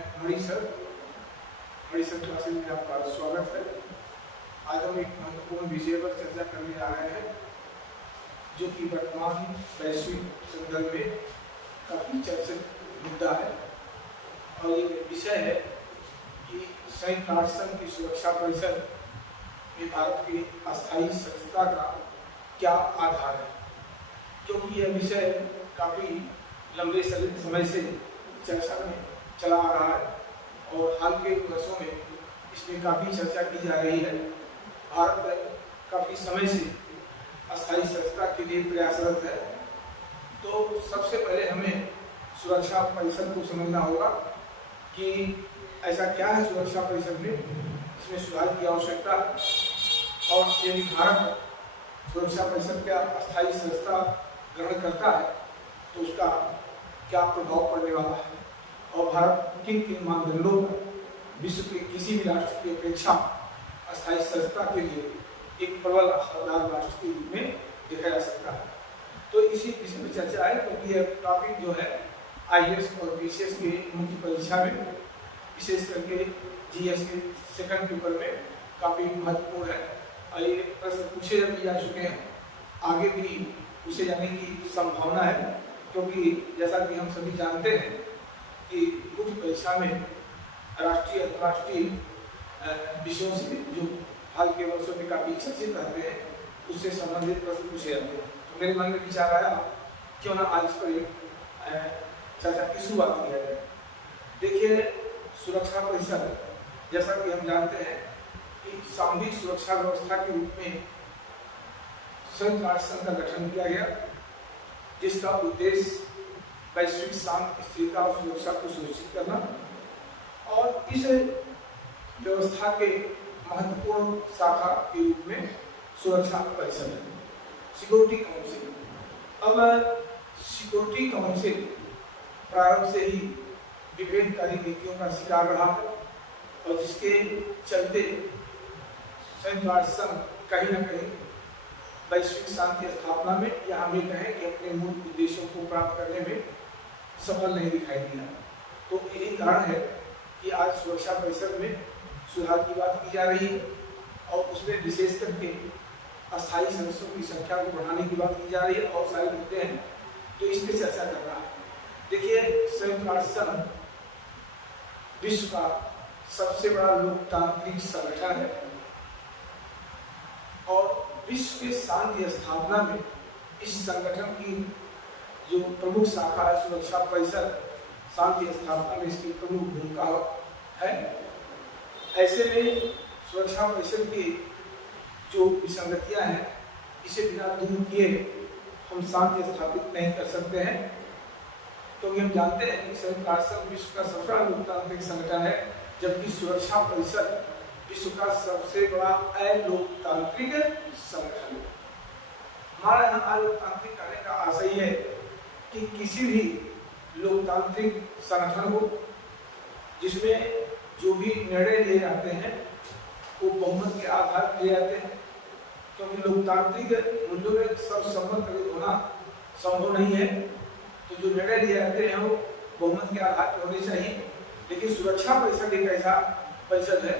हमारी sir classes में आपका स्वागत है। आज हम एक महत्वपूर्ण विषय पर चर्चा करने जा रहे हैं जो कि वर्तमान वैश्विक संदर्भ में काफ़ी चर्चित मुद्दा है और ये विषय है कि संयुक्त राष्ट्र संघ की सुरक्षा परिषद में भारत की अस्थायी सदस्यता का क्या आधार है, क्योंकि यह विषय काफ़ी लंबे समय से चर्चा में चला आ रहा है और हाल के वर्षों में इसमें काफ़ी चर्चा की जा रही है। भारत काफ़ी समय से अस्थायी सदस्यता के लिए प्रयासरत है। तो सबसे पहले हमें सुरक्षा परिषद को समझना होगा कि ऐसा क्या है सुरक्षा परिषद में, इसमें सुधार की आवश्यकता है और यदि भारत सुरक्षा परिषद का अस्थायी सदस्यता ग्रहण करता है तो उसका क्या प्रभाव पड़ने वाला है और भारत किन किन मानदंडों पर विश्व के किसी भी राष्ट्र की अपेक्षा अस्थायी सदस्यता के लिए एक प्रबल हकदार राष्ट्र के रूप में देखा जा सकता है। तो इसी विषय में चर्चा है क्योंकि यह टॉपिक जो है IAS और BCS की मुख्य परीक्षा में विशेष करके GS के सेकंड पेपर में काफ़ी महत्वपूर्ण है और ये प्रश्न पूछे भी जा चुके हैं, आगे भी पूछे जाने की संभावना है क्योंकि जैसा कि हम सभी जानते हैं कि मुख्य परीक्षा में राष्ट्रीय अंतर्राष्ट्रीय विषयों से जो हाल के वर्षों में काफ़ी चर्चित रहते हैं उससे संबंधित प्रश्न पूछे जाते हैं। तो मेरे मन में विचार आया क्यों ना आज इस पर एक चर्चा की शुरुआत किया जाए। देखिए, सुरक्षा परिषद जैसा कि हम जानते हैं कि सामूहिक सुरक्षा व्यवस्था के रूप में संयुक्त राष्ट्र संघ का गठन किया गया, जिसका उद्देश्य वैश्विक शांति, स्थिरता और सुरक्षा को सुनिश्चित करना और इस व्यवस्था के महत्वपूर्ण शाखा के रूप में सुरक्षा परिषद है, सिक्योरिटी काउंसिल। अब सिक्योरिटी काउंसिल प्रारंभ से ही विभेदकारी नीतियों का शिकार रहा है और जिसके चलते संयुक्त राष्ट्र संघ कहीं न कहीं वैश्विक शांति स्थापना में या हम ये कहें कि अपने मूल उद्देश्यों को प्राप्त करने में सफल नहीं दिखाई दिया। तो यही कारण है कि आज सुरक्षा परिषद में सुधार की बात की जा रही है और उसमें विशेष करके अस्थायी सदस्यों की संख्या को बढ़ाने की बात की जा रही है और सारे मुद्दे हैं तो इस पर चर्चा कर रहा है। देखिए, संयुक्त राष्ट्र संघ विश्व का सबसे बड़ा लोकतांत्रिक संगठन है और विश्व के शांति स्थापना में इस संगठन की जो प्रमुख शाखा है सुरक्षा परिषद, शांति स्थापना में इसकी प्रमुख भूमिका है। ऐसे में सुरक्षा परिषद की जो विसंगतियां हैं इसे बिना दूर किए हम शांति स्थापित नहीं कर सकते हैं, क्योंकि हम जानते हैं कि संयुक्त राष्ट्र संघ विश्व का सबसे बड़ा लोकतांत्रिक संगठन है, जबकि सुरक्षा परिषद विश्व का सबसे बड़ा अलोकतांत्रिक संगठन है। हमारा यहाँ अलोकतांत्रिक कहने का आशय है कि किसी भी लोकतांत्रिक संगठन हो जिसमें जो भी निर्णय लिए जाते हैं वो बहुमत के आधार पर लिए जाते हैं, क्योंकि लोकतांत्रिक मूल्यों में सर्वसम्मत कभी होना संभव नहीं है। तो जो निर्णय लिए जाते हैं वो बहुमत के आधार पर होने चाहिए, लेकिन सुरक्षा परिषद एक ऐसा परिषद है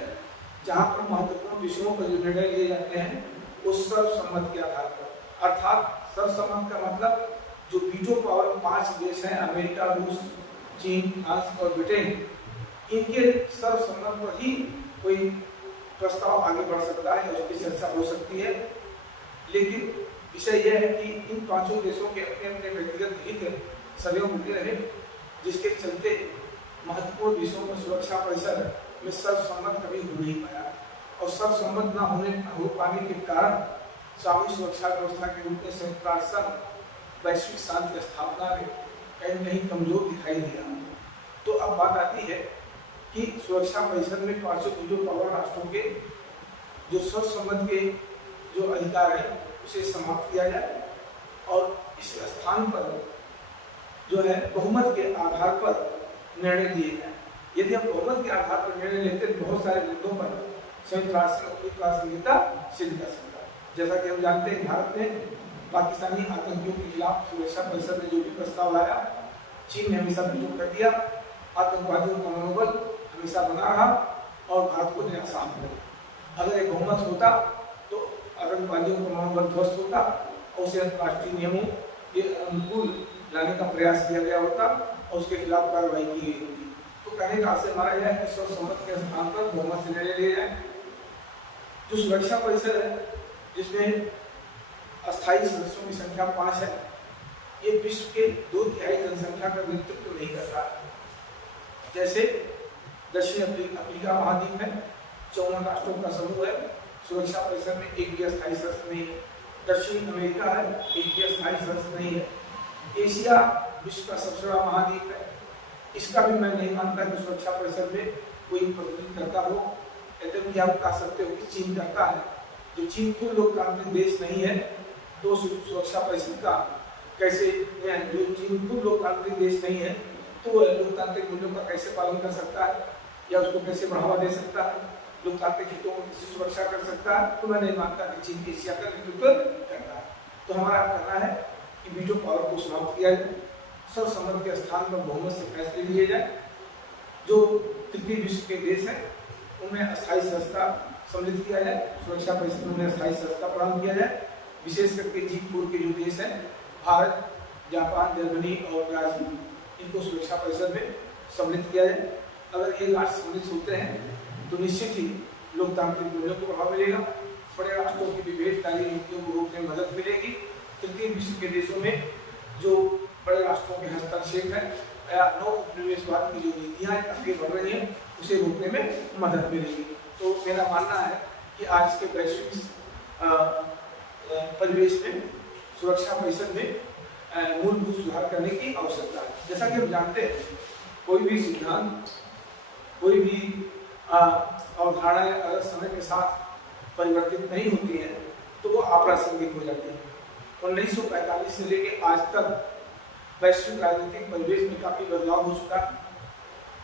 जहाँ पर महत्वपूर्ण विषयों पर जो निर्णय लिए जाते हैं वो सर्वसम्मत के आधार पर, अर्थात सर्वसम्मत का मतलब जो वीटो पावर 5 देश हैं, अमेरिका, रूस, चीन, फ्रांस और ब्रिटेन, इनके सर्वसम्मत पर ही कोई प्रस्ताव आगे बढ़ सकता है, उसकी चर्चा हो सकती है। लेकिन विषय यह है कि इन पांचों देशों के अपने अपने व्यक्तिगत हित सदैव मिलते रहे, जिसके चलते महत्वपूर्ण विषयों पर सुरक्षा परिषद में सर्वसम्मत कभी हो नहीं पाया और सर्वसम्मत न हो पाने के कारण सामूहिक सुरक्षा व्यवस्था के रूप में संयुक्त राष्ट्र संघ वैश्विक शांति स्थापना में कहीं न कहीं कमजोर दिखाई दिया। तो अब बात आती है कि सुरक्षा परिषद में पांचों वीटो पावर राष्ट्रों के जो सर्वसम्मत के जो अधिकार है उसे समाप्त किया जाए और इस स्थान पर जो है बहुमत के आधार पर निर्णय लिए जाए। यदि हम बहुमत के आधार पर निर्णय लेते हैं बहुत सारे मुद्दों पर संयुक्त राष्ट्र अपनी प्रासंगिकता सिद्ध कर सकता है। जैसा कि हम जानते हैं भारत ने पाकिस्तानी आतंकियों के खिलाफ सुरक्षा परिषद में जो भी प्रस्ताव लाया, चीन ने हमेशा विरोध कर दिया आतंकवादियों का मनोबल हमेशा बना रहा और भारत को निराशा मिली। अगर एक बहुमत होता तो आतंकवादियों का मनोबल ध्वस्त होता और उसे अंतर्राष्ट्रीय नियमों के अनुकूल लाने का प्रयास किया गया होता और उसके खिलाफ कार्रवाई की गई होती। तो कहने का आशय हमारा यह है कि सर्वसम्मति के स्थान पर बहुमत से निर्णय लिए जाए। जो सुरक्षा परिषद है जिसमें अस्थायी सदस्यों की संख्या 5 है, ये विश्व के 2/3 जनसंख्या का नेतृत्व नहीं करता। जैसे दक्षिण अफ्रीका महाद्वीप है, 54 राष्ट्रों का समूह है, सुरक्षा परिषद में एक भी अस्थायी सदस्य नहीं है। दक्षिण अमेरिका है, एक भी अस्थायी सदस्य नहीं है। एशिया विश्व का सबसे बड़ा महाद्वीप है, इसका भी मैं नहीं मानता कि सुरक्षा परिषद में कोई प्रतिनिधित्व करता हो। यद्यपि आप कह सकते हो कि चीन करता है, जो चीन खुद लोकतांत्रिक देश नहीं है तो सुरक्षा परिषद का कैसे, जो चीन खुद लोकतांत्रिक देश नहीं है तो वह लोकतांत्रिक मूल्यों का कैसे पालन कर सकता है या उसको कैसे बढ़ावा दे सकता है, लोकतांत्रिक हितों को कैसे सुरक्षा कर सकता है। तो मैं नहीं मानता कि चीन एशिया का नेतृत्व करता है। तो हमारा कहना है कि वीटो पावर को समाप्त किया जाए, सर्वसम्मति के स्थान पर बहुमत से फैसले लिए जाए। जो तृतीय विश्व के देश हैं उनमें अस्थायी सदस्यता सम्मिलित किया जाए, सुरक्षा परिषद में अस्थायी सदस्यता प्रदान किया जाए। विशेष करके G4 के जो देश हैं भारत, जापान, जर्मनी और ब्राजील, इनको सुरक्षा परिषद में सम्मिलित किया जाए। अगर ये राष्ट्र सम्मिलित होते हैं तो निश्चित ही लोकतांत्रिक मूल्यों को बढ़ावा मिलेगा, बड़े राष्ट्रों की विभेदकारी नीतियों को रोकने में मदद मिलेगी। तृतीय विश्व के देशों में जो बड़े राष्ट्रों के हस्तक्षेप है या नौ उपनिवेशवाद की जो नीतियाँ आगे बढ़ रही हैं उसे रोकने में मदद मिलेगी। तो मेरा मानना है कि आज के वैश्विक परिवेश में सुरक्षा परिषद में मूलभूत सुधार करने की आवश्यकता है। जैसा कि हम जानते हैं कोई भी सिद्धांत, कोई भी अवधारणाएं अगर समय के साथ परिवर्तित नहीं होती हैं तो वो अप्रासंगिक हो जाती है। 1945 से लेकर आज तक वैश्विक राजनीतिक परिवेश में काफी बदलाव हो चुका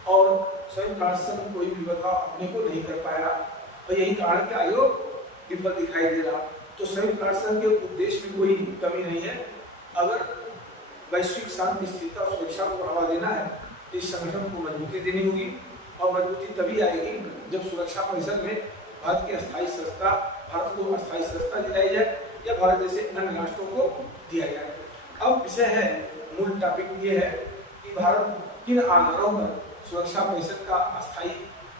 और संयुक्त राष्ट्र संघ कोई भी बदलाव अपने को नहीं कर पाया और यही कारण कि आयोग विफल दिखाई दे रहा। तो संयुक्त राष्ट्र संघ के उद्देश्य में कोई कमी नहीं है। अगर वैश्विक शांति, स्थिरता और सुरक्षा को बढ़ावा देना है तो इस संगठन को मजबूती देनी होगी और मजबूती तभी आएगी जब सुरक्षा परिषद में भारत को अस्थायी सदस्यता दिलाई जाए या भारत जैसे अन्य राष्ट्रों को दिया जाए। अब विषय है, मूल टॉपिक ये है कि भारत किन आधारों पर सुरक्षा परिषद का अस्थायी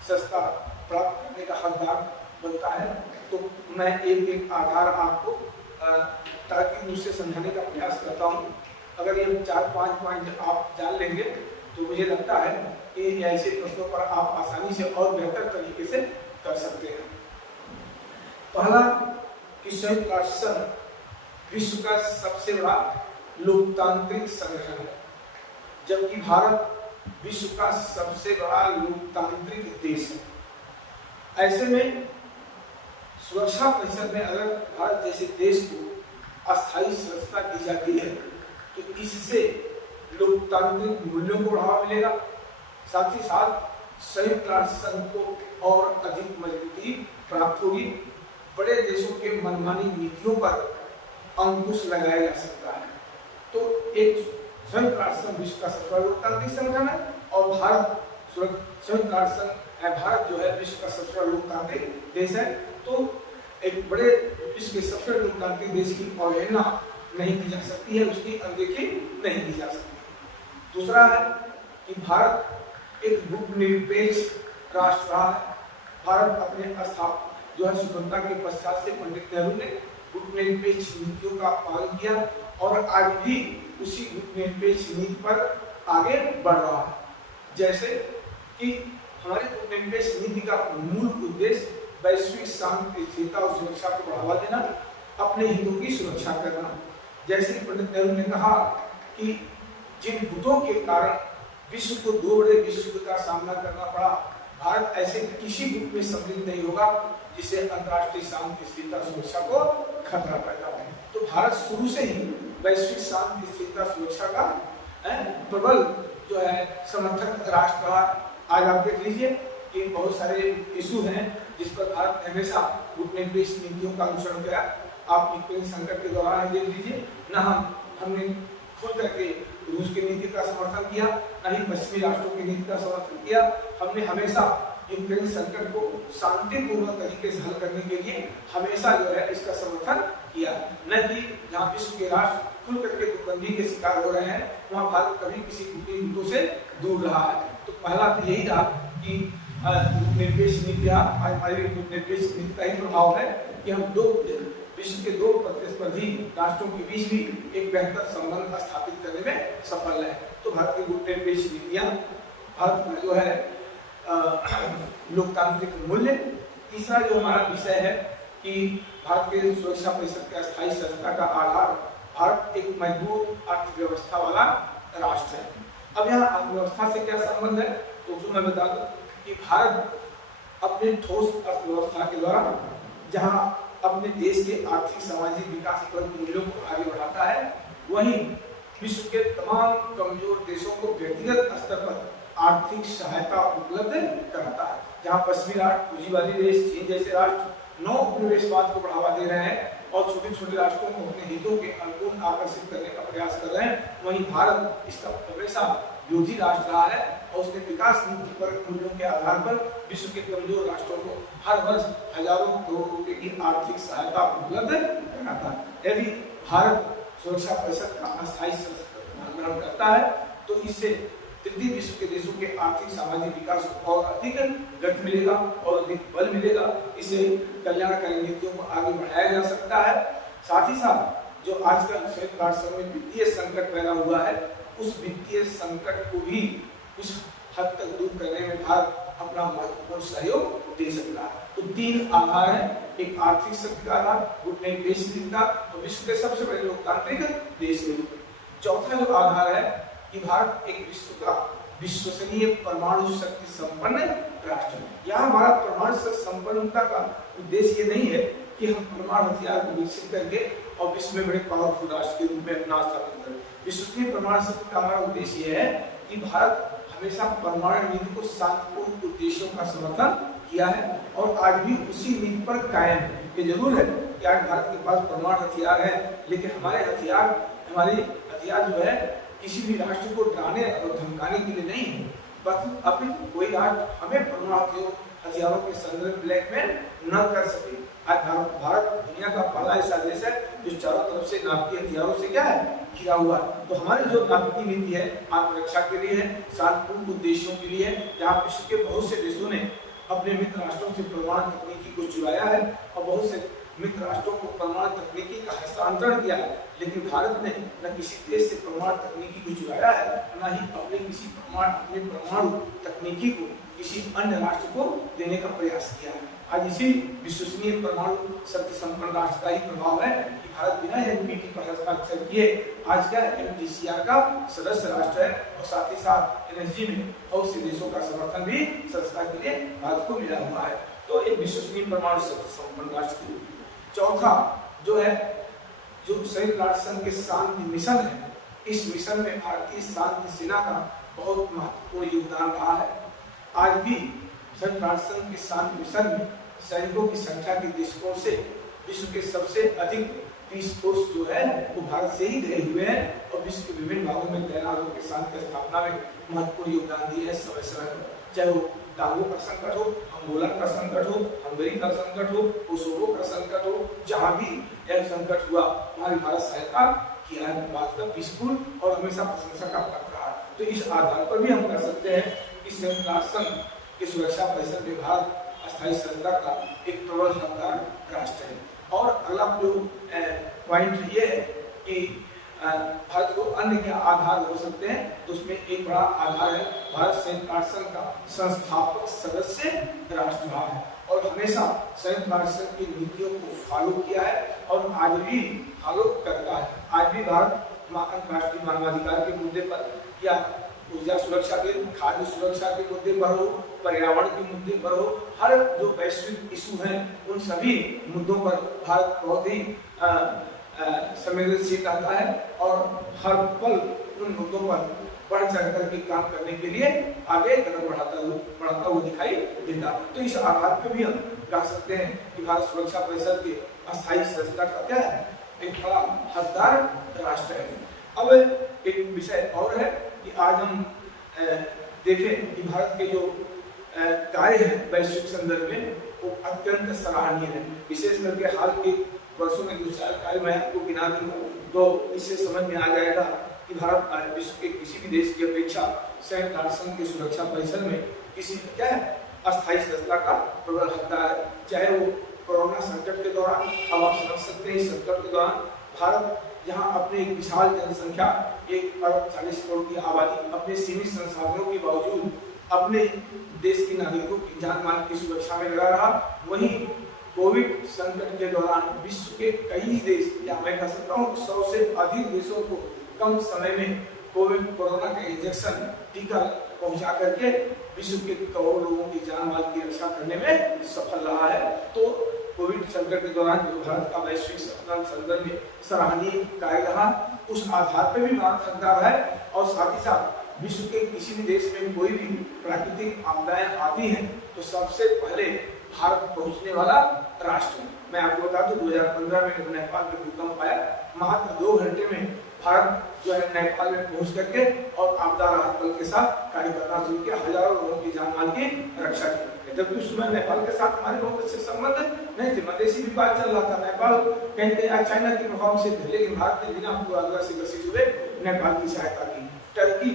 सदस्यता प्राप्त करने का हकदार बनता है। तो मैं एक एक आधार आपको तार्किक रूप से समझाने का प्रयास करता हूँ। अगर ये 4-5 पॉइंट आप जान लेंगे तो मुझे लगता है कि ऐसे प्रश्नों पर आप आसानी से और बेहतर तरीके से कर सकते हैं। पहला कि संयुक्त राष्ट्र संघ विश्व का सबसे बड़ा लोकतांत्रिक संगठन है, जबकि भारत विश्व का सबसे बड़ा लोकतांत्रिक देश है। ऐसे में सुरक्षा परिषद में अगर भारत जैसे देश को अस्थायी सदस्यता दी जाती है तो इससे लोकतांत्रिक मूल्यों को बढ़ावा मिलेगा, साथ ही साथ संयुक्त राष्ट्र संघ को और अधिक मजबूती प्राप्त होगी। बड़े देशों के मनमानी नीतियों पर अंकुश लगाया जा सकता है। तो एक संयुक्त राष्ट्र संघ विश्व का सबसे बड़ा लोकतांत्रिक संगठन है और संयुक्त राष्ट्र संघ भारत जो है विश्व का सबसे बड़ा लोकतांत्रिक देश है। तो एक बड़े विश्व के सबसे बड़े लोकतांत्रिक देश की अवहेलना नहीं की जा सकती है, उसकी अनदेखी नहीं की जा सकती। दूसरा है कि भारत एक गुटनिरपेक्ष राष्ट्र रहा है। भारत अपने जो है स्वतंत्रता के पश्चात से पंडित नेहरू ने गुटनिरपेक्ष नीतियों का पालन किया और आज भी उसी गुटनिरपेक्ष नीति पर आगे बढ़ रहा है। जैसे कि हमारी गुटनिरपेक्ष नीति का मूल उद्देश्य वैश्विक शांति, स्थिरता और सुरक्षा को बढ़ावा देना, अपने हितों की सुरक्षा करना। जैसे पंडित नेहरू ने कहा कि जिन गुटों के कारण विश्व को 2 बड़े विश्व युद्ध का सामना करना पड़ा, भारत ऐसे किसी गुट में सम्मिलित नहीं होगा जिससे अंतर्राष्ट्रीय शांति, स्थिरता, सुरक्षा को खतरा पैदा हो। तो भारत शुरू से ही वैश्विक शांति, स्थिरता, सुरक्षा का प्रबल जो है समर्थक राष्ट्र रहा। आज आप देख लीजिए कि बहुत सारे इशू हैं जिस पर भारत ने हमेशा गुटनिरपेक्ष नीतियों का अनुसरण किया। आप यूक्रेन संकट के दौरान देख लीजिए ना, हमने खुद करके रूस की नीति का समर्थन किया, न ही पश्चिमी राष्ट्रों की नीति का समर्थन किया। हमने हमेशा यूक्रेन संकट को शांतिपूर्वक तरीके से हल करने के लिए हमेशा जो है इसका समर्थन किया, न कि जहाँ विश्व के राष्ट्र खुल करके दुर्गंधी के शिकार हो रहे हैं वहाँ भारत कभी किसी कूटनीतियों से दूर रहा है। तो पहला तो यही रहा कि निरपेक्ष नीति, हमारी निरपेक्ष नीति का ही प्रभाव है कि हम विश्व के दो प्रतिस्पर्धी राष्ट्रों के बीच भी एक बेहतर संबंध स्थापित करने में सफल है। तो भारत की निरपेक्ष नीतियाँ, भारत में जो है लोकतांत्रिक मूल्य। तीसरा जो हमारा विषय है कि भारत के सुरक्षा परिषद के अस्थायी सदस्यता का आधार भारत एक मजबूत अर्थव्यवस्था वाला राष्ट्र है। अब यहाँ अर्थव्यवस्था से क्या संबंध है, तो मैं बता दूं कि भारत अपने ठोस अर्थव्यवस्था के द्वारा जहाँ अपने देश के आर्थिक सामाजिक विकास पर मूल्यों को आगे बढ़ाता है, वहीं विश्व के तमाम कमजोर देशों को व्यक्तिगत स्तर पर आर्थिक सहायता उपलब्ध कराता है। जहाँ पश्चिमी राष्ट्र, पूंजीवादी देश, चीन जैसे राष्ट्र नौ उपनिवेशवाद को बढ़ावा दे रहे हैं और छोटे छोटे राष्ट्रों को अपने हितों के अनुकूल आकर्षित करने का प्रयास कर रहे हैं, वहीं भारत इसका हमेशा विरोधी राष्ट्र रहा है और उसने विकास नीति पर मूल्यों के आधार पर विश्व के कमजोर राष्ट्रों को हर वर्ष हजारों करोड़ रुपए की आर्थिक सहायता उपलब्ध कराता है। यदि भारत सुरक्षा परिषद का अस्थायी सदस्य ग्रहण करता है तो इससे तृतीय विश्व के देशों के आर्थिक सामाजिक विकास को और अधिक गति मिलेगा और अधिक बल मिलेगा। इसे कल्याणकारी नीतियों को आगे बढ़ाया जा सकता है। साथ ही साथ जो आजकल संयुक्त राष्ट्र संघ में वित्तीय संकट पैदा हुआ है, उस वित्तीय संकट को भी कुछ हद तक दूर करने में भारत अपना महत्वपूर्ण सहयोग दे सकता है। तो तीन आधार है, एक आर्थिक शक्ति का आधार, गुटनिरपेक्ष नीति का, और विश्व के सबसे बड़े लोकतांत्रिक देश में। चौथा जो आधार है कि भारत एक विश्व का विश्वसनीय परमाणु शक्ति संपन्न राष्ट्र है। यहाँ हमारा परमाणु शक्ति संपन्नता का उद्देश्य ये नहीं है कि हम परमाणु हथियार को विकसित करके और विश्व में बड़े पावरफुल राष्ट्र के रूप में अपना स्थापित करें। विश्वसनीय परमाणु शक्ति का हमारा उद्देश्य ये है कि भारत हमेशा परमाणु नीति को शांतिपूर्ण उद्देश्यों का समर्थन किया है और आज भी उसी नीति पर कायम है। ये जरूर है कि आज भारत के पास परमाणु हथियार है, लेकिन हमारे हथियार जो है किसी भी राष्ट्र को डराने और धमकाने के लिए नहीं है, बस अभी कोई राष्ट्र हमें परमाणु हथियारों के संदर्भ ब्लैकमेल न कर सके। आज भारत दुनिया का पहला ऐसा देश है जो चारों तरफ से नाभिकीय हथियारों से क्या है, घिरा हुआ है। तो हमारी जो नाभिकीय नीति है आत्मरक्षा के लिए है, शांतिपूर्ण उद्देश्यों के लिए है, जहाँ विश्व के बहुत से देशों ने अपने मित्र राष्ट्रों से परमाणु तकनीकी को चुराया है और बहुत से मित्र राष्ट्रों को परमाणु तकनीकी का हस्तांतरण किया है, लेकिन भारत ने न किसी देश से परमाणु तकनीकी को चुराया है, न ही अपने परमाणु तकनीकी को किसी अन्य राष्ट्र को देने का प्रयास किया है। आज इसी विश्वसनीय परमाणु शक्ति संपन्न राष्ट्र का ही प्रभाव है कि भारत बिना एनपीटी पर हस्ताक्षर किए आज का एमडीसीआर का सदस्य राष्ट्र है और साथ ही साथ एनएसजी में बहुत से देशों का समर्थन भी संस्था के लिए भारत को मिला हुआ है। तो एक विश्वसनीय परमाणु शक्ति संपन्न राष्ट्र की। चौथा जो है, जो संयुक्त राष्ट्र संघ के शांति मिशन है, इस मिशन में भारतीय शांति सेना का बहुत महत्वपूर्ण योगदान रहा है। आज भी संयुक्त राष्ट्र संघ के शांति मिशन में सैनिकों की संख्या के दृष्टिकोण से विश्व के सबसे अधिक पीस फोर्स जो है वो भारत से ही गए हुए हैं और विश्व के विभिन्न भागों में तैनात होकर शांति स्थापना में महत्वपूर्ण योगदान दिए है समय समय पर। चाहे वो कांगो का संकट हो, अंगोला का संकट हो, हंगरी का संकट हो, कोसोवो का संकट हो, जहाँ भी यह संकट हुआ हमारी भारत सहायता किया है। बात का पीसफुल और हमेशा प्रशंसा का पात्र रहा। तो इस आधार पर भी हम कह सकते हैं कि संयुक्त राष्ट्र संघ की सुरक्षा परिषद में भारत अस्थायी सदस्यता का एक प्रबल हकदार राष्ट्र है। और अगला जो पॉइंट ये है कि भारत को अन्य क्या आधार हो सकते हैं, तो उसमें एक बड़ा आधार है भारत संयुक्त राष्ट्र संघ का संस्थापक सदस्य राष्ट्र रहा है और हमेशा संयुक्त राष्ट्र संघ की नीतियों को फॉलो किया है और आज भी फॉलो करता है। आज भी भारत अंतर्राष्ट्रीय मानवाधिकार के मुद्दे पर या ऊर्जा सुरक्षा के, खाद्य सुरक्षा के मुद्दे पर हो, पर्यावरण के मुद्दे पर हो, हर जो वैश्विक इशू हैं उन सभी मुद्दों पर भारत बहुत ही संवेदनशील रहता है और हर पल उन मुद्दों पर बढ़ चढ़ करके काम करने के लिए आगे कदम बढ़ाता हुआ दिखाई देता। तो इस आधार पर भी हम कह सकते हैं कि भारत सुरक्षा परिषद के अस्थायी सदस्यता का क्या है, एक बड़ा हकदार राष्ट्र है। अब एक विषय और है कि आज हम देखें कि भारत के जो कार्य है वैश्विक संदर्भ में वो अत्यंत सराहनीय है। विशेष करके हाल के वर्षों में 2-4 कार्य मैं आपको गिना दूंगा तो इससे समझ में आ जाएगा कि भारत विश्व के किसी भी देश की अपेक्षा संयुक्त राष्ट्र संघ की सुरक्षा परिषद में किसी क्या है अस्थायी संस्था का प्रबल हकदार है। चाहे वो कोरोना संकट के दौरान, अब आप समझ सकते हैं इस संकट के दौरान भारत जहां अपने एक विशाल जनसंख्या 1 अरब 40 करोड़ की आबादी अपने सीमित संसाधनों के बावजूद अपने देश के नागरिकों की जान माल की सुरक्षा में लगा रहा, वहीं कोविड संकट के दौरान विश्व के कई देश या मैं कह सकता हूँ 100 से अधिक देशों को कम समय में कोरोना का इंजेक्शन टीका पहुंचा करके विश्व के करोड़ों लोगों की जान माल की रक्षा करने में सफल रहा है। तो कोविड संकट के दौरान जो भारत का वैश्विक संदर्भ में सराहनीय कार्य रहा, उस आधार पर भी भारत हकदार है। और साथ ही साथ विश्व के किसी भी देश में कोई भी प्राकृतिक आपदाएं आती हैं तो सबसे पहले भारत पहुंचने वाला राष्ट्र। मैं आपको बता दूं 2015 में नेपाल में भूकंप आया, मात्र 2 घंटे में भारत जो है नेपाल में पहुंच करके और आपदा राहत बल के साथ कार्य करना शुरू किया, हजारों लोगों की जान माल की रक्षा की। जबकि उस समय नेपाल के साथ हमारे बहुत अच्छे संबंध नहीं थे, मधेसी विवाद चल रहा था, नेपाल कहीं चाइना के प्रभाव से थे, लेकिन भारत ने बिना पूर्वाग्रह से ग्रसित हुए नेपाल की सहायता की। टर्की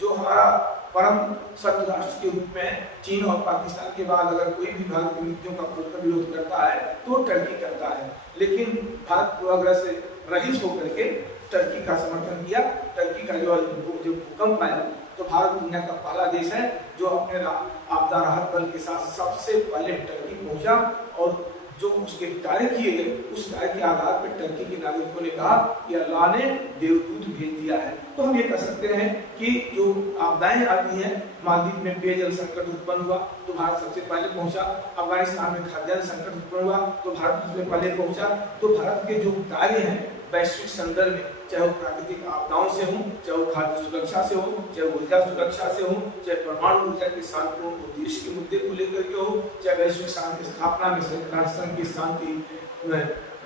जो हमारा परम शत्रु राष्ट्र के रूप में चीन और पाकिस्तान के बाद अगर कोई भी भारत की नीतियों का खुलकर विरोध करता है तो टर्की करता है, लेकिन भारत पूर्वाग्रह से रहित होकर के टर्की का समर्थन किया। टर्की का जो भूकंप आया तो भारत दुनिया का पहला देश है जो अपने आपदा राहत बल के साथ सबसे पहले टर्की पहुंचा और जो उसके कार्य किए गए उस कार्य के आधार पर टर्की के नागरिकों ने कहा कि अल्लाह ने देवदूत भेज दिया है। तो हम ये कह सकते हैं कि जो आपदाएं आती हैं, मालदीव में पेयजल संकट उत्पन्न हुआ तो भारत सबसे पहले पहुंचा, अफगानिस्तान में खाद्यान्न संकट उत्पन्न हुआ तो भारत सबसे पहले पहुंचा। तो भारत के जो कार्य हैं वैश्विक संदर्भ में, चाहे वो प्राकृतिक आपदाओं से हो, चाहे वो खाद्य सुरक्षा से हो, चाहे ऊर्जा सुरक्षा से हो, चाहे परमाणु ऊर्जा के शांतिपूर्ण उद्देश्य के मुद्दे को लेकर के हो, चाहे वैश्विक शांति स्थापना में संयुक्त राष्ट्र संघ की शांति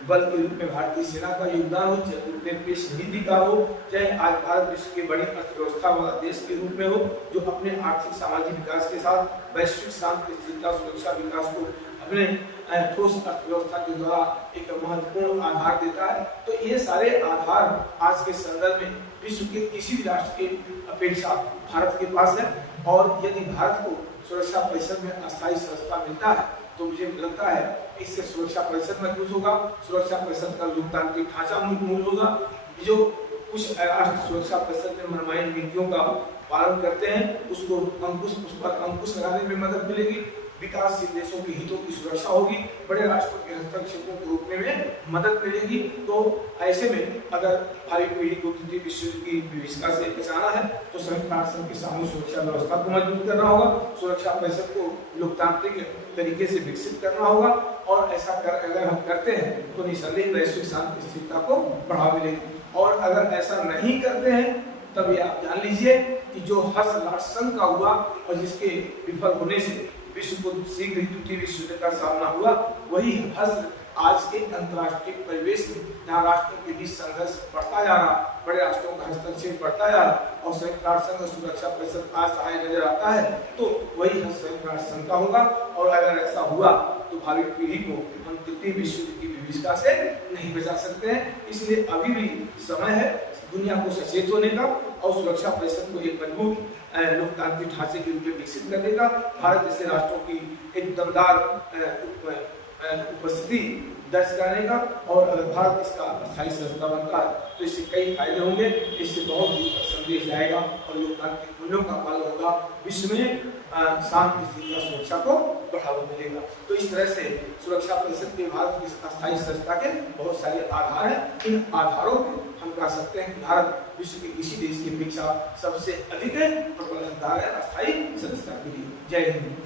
बल के रूप में भारतीय सेना का योगदान हो, चाहे निरपेक्ष नीति का हो, चाहे आज भारत विश्व की बड़ी अर्थव्यवस्था वाला देश के रूप में हो जो अपने आर्थिक सामाजिक विकास के साथ वैश्विक शांति स्थिरता सुरक्षा विकास को अपने ठोस अर्थव्यवस्था के द्वारा एक महत्वपूर्ण आधार देता है। तो ये सारे आधार आज के संदर्भ में विश्व के किसी भी राष्ट्र की अपेक्षा भारत के पास है। और यदि भारत को सुरक्षा परिषद में अस्थायी संस्था मिलता है तो मुझे लगता है इससे सुरक्षा परिषद मजबूत होगा, सुरक्षा परिषद का लोकतांत्रिक ढांचा मजबूत होगा। जो कुछ राष्ट्र सुरक्षा परिषद में मनमानी नीतियों का पालन करते हैं उसको उस पर अंकुश लगाने में मदद मिलेगी, विकासशील देशों के हितों की सुरक्षा होगी, बड़े राष्ट्रों के हस्तक्षेपों को रोकने में मदद मिलेगी। तो ऐसे में अगर भावी पीढ़ी को तृतीय विश्व युद्ध की विभीषिका से बचाना है तो संयुक्त राष्ट्र संघ की सामूहिक सुरक्षा व्यवस्था को मजबूत करना होगा, सुरक्षा परिषद को लोकतांत्रिक तरीके से विकसित करना होगा। और ऐसा अगर हम करते हैं तो निसंदेह वैश्विक शांति स्थिरता को बढ़ावा मिलेगी। और अगर ऐसा नहीं करते हैं तब ये आप जान लीजिए कि जो हर्ष राष्ट्र संघ का हुआ और जिसके विफल होने से विश्व को शीघ्र ही द्वितीय विश्व युद्ध का सामना हुआ, वही हर्ष आज के अंतर्राष्ट्रीय परिवेश में जहाँ राष्ट्रों के बीच संघर्ष बढ़ता जा रहा, बड़े राष्ट्रों का हस्तक्षेप बढ़ता जा रहा और संयुक्त राष्ट्र संघ सुरक्षा परिषद असहाय नजर आता है, तो वही हर्ष संयुक्त राष्ट्र संघ का होगा। और अगर ऐसा हुआ तो भावी पीढ़ी को हम तृतीय विश्व युद्ध की विभीषिका से नहीं बचा सकते हैं। इसलिए अभी भी समय है दुनिया को सचेत होने का और सुरक्षा परिषद को एक मजबूत लोकतांत्रिक ढांचे के रूप में विकसित करने का, भारत जैसे राष्ट्रों की एक दमदार उपस्थिति दर्ज कराने का। और अगर भारत इसका अस्थायी संस्था बनता है तो इससे कई फायदे होंगे, इससे बहुत दूर तक संदेश जाएगा और लोकतांत्रिक मूल्यों का पालन होगा, विश्व में शांति स्थिरता सुरक्षा को बढ़ावा मिलेगा। तो इस तरह से सुरक्षा परिषद के भारत की अस्थायी संस्था के बहुत सारे आधार हैं। इन आधारों पर हम कह सकते हैं कि भारत विश्व के किसी देश की अपेक्षा सबसे अधिक प्रबल हकदार है अस्थायी संस्था के लिए। जय हिंद।